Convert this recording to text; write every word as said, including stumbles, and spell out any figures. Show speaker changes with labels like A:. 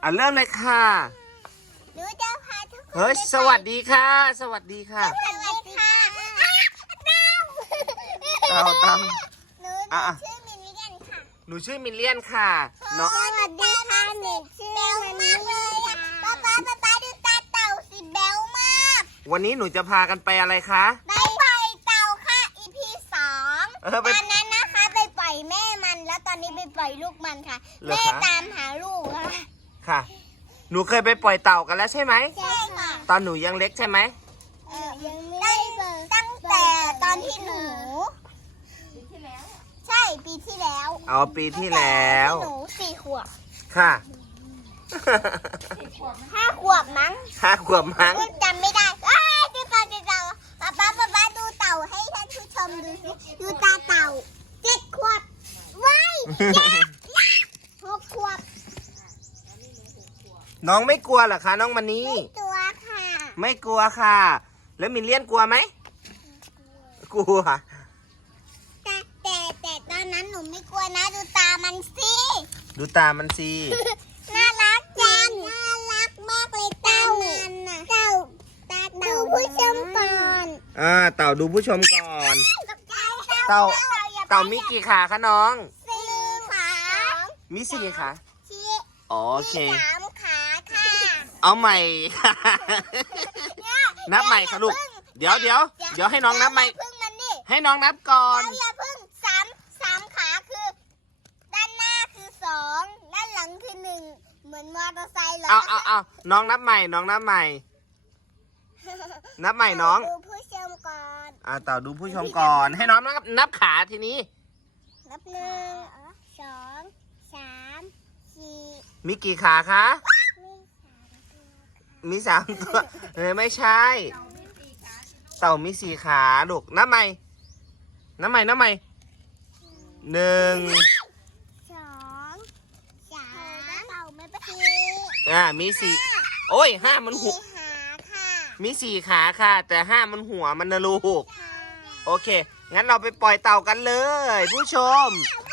A: อ่ะเริ่มเลยค่ะ
B: หนูจะพาทุกคน
A: เฮ้ยสวัสดีค่ะ สวัสดีค่ะ
B: สวัสดีค่ะ
A: เต่าตาม
B: หนู
A: อ่ะ
B: ชื่อมิลเลียนค่ะ
A: หนูชื่อมิลเลียนค่ะเนาะ
B: สวัสดีค่ะหนูชื่อเบลมากเลยค่ะป๊าป๊าป๊าป๊าดูตาเต่าสิเบลมาก
A: วันนี้หนูจะพากันไปอะไรคะ
B: ไปปล่อยเต่าค่ะ อี พี สอง
A: เออไป
B: ตอนนั้นนะคะไปปล่อยแม่มันแล้วตอนนี้ไปปล่อยลูกมันค่ะ
A: เหรอ
B: แม่
A: คะ
B: ตามหาลูกค่ะ
A: ค่ะ หนูเคยไปปล่อยเต่ากันแล้วใช่ไหม
B: ใช่ค่ะ
A: ตอนหนูยังเล็กใช่ไหม
B: เออยังไม่ได้ตั้งแต่ตอนที่หนูใช่ปีที่แล้ว
A: เอาปีที่แล้ว
B: ที่หนูสี่ขวบ
A: ค่ะ
B: ห้าขวบมั้ง
A: ห้าขวบมั้ง
B: จำไม่ได้อ้ายดูเต่าดูเต่าป๊าป๊าป๊าป๊าดูเต่าให้ท่านผู้ชมดูสิดูตาเต่าเจ็ดขวบว้ายหกขวบ
A: น้องไม่กลัวเหรอคะน้องมันนี่
B: ตัวค่ะ
A: ไม่กลัวค่ะ แล้วมิลเลียนกลัวไหมกลัว
B: แต่แต่แต่ตอนนั้นหนูไม่กลัวนะดูตามันสิ
A: ดูตามันสิ
B: น่ารักจังน่ารักมากเลยตามันน่ะเต่าตาเต่าผู้ชมก่อน
A: อ่าเต่าดูผู้ชมก่อน เต่า เต่ามีกี่ขาคะน้อง
B: สี่ขา
A: มีสี่ขา
B: ชี้
A: โอเค
B: มีสามขาค่ะ
A: เอาใหม่ค่ะ นับใหม่ค่ะลูก เดี๋ยวเดี๋ยวเดี๋ยวให้น้องนับใหม่
B: อย่าพึ่งมันดิ
A: ให้น้องนับก่อน
B: เราอย่าพึ่งสามสามขาคือ ด้านหน้าคือสองด้านหลังคือหนึ่งเหมือนมอเตอร์ไซค์เหรอ
A: เอาเอาเอาน้องนับใหม่ น้องนับใหม่ นับใหม่น้อง
B: ดูผู้ชมก่อน
A: อ่าเต่าดูผู้ชมก่อน ให้น้องนับนับขาทีนี้
B: นับหนึ่งสองสามสี่
A: มีกี่ขาคะ
B: มีสามตัว
A: มีสามตัว เออไม่ใช่ เต่ามีสี่ขาลูก นับใหม่ นับใหม่ นับใหม่ หนึ่ง
B: สองสามเต่าไม่ไปที
A: อ่า มีสี่ โอ้ยห้ามันหัว
B: มีขาค่ะ
A: มีสี่ขาค่ะ แต่ห้ามันหัวมันนะลูก
B: ค่ะ
A: โอเค งั้นเราไปปล่อยเต่ากันเลย ผู้ชม
B: ว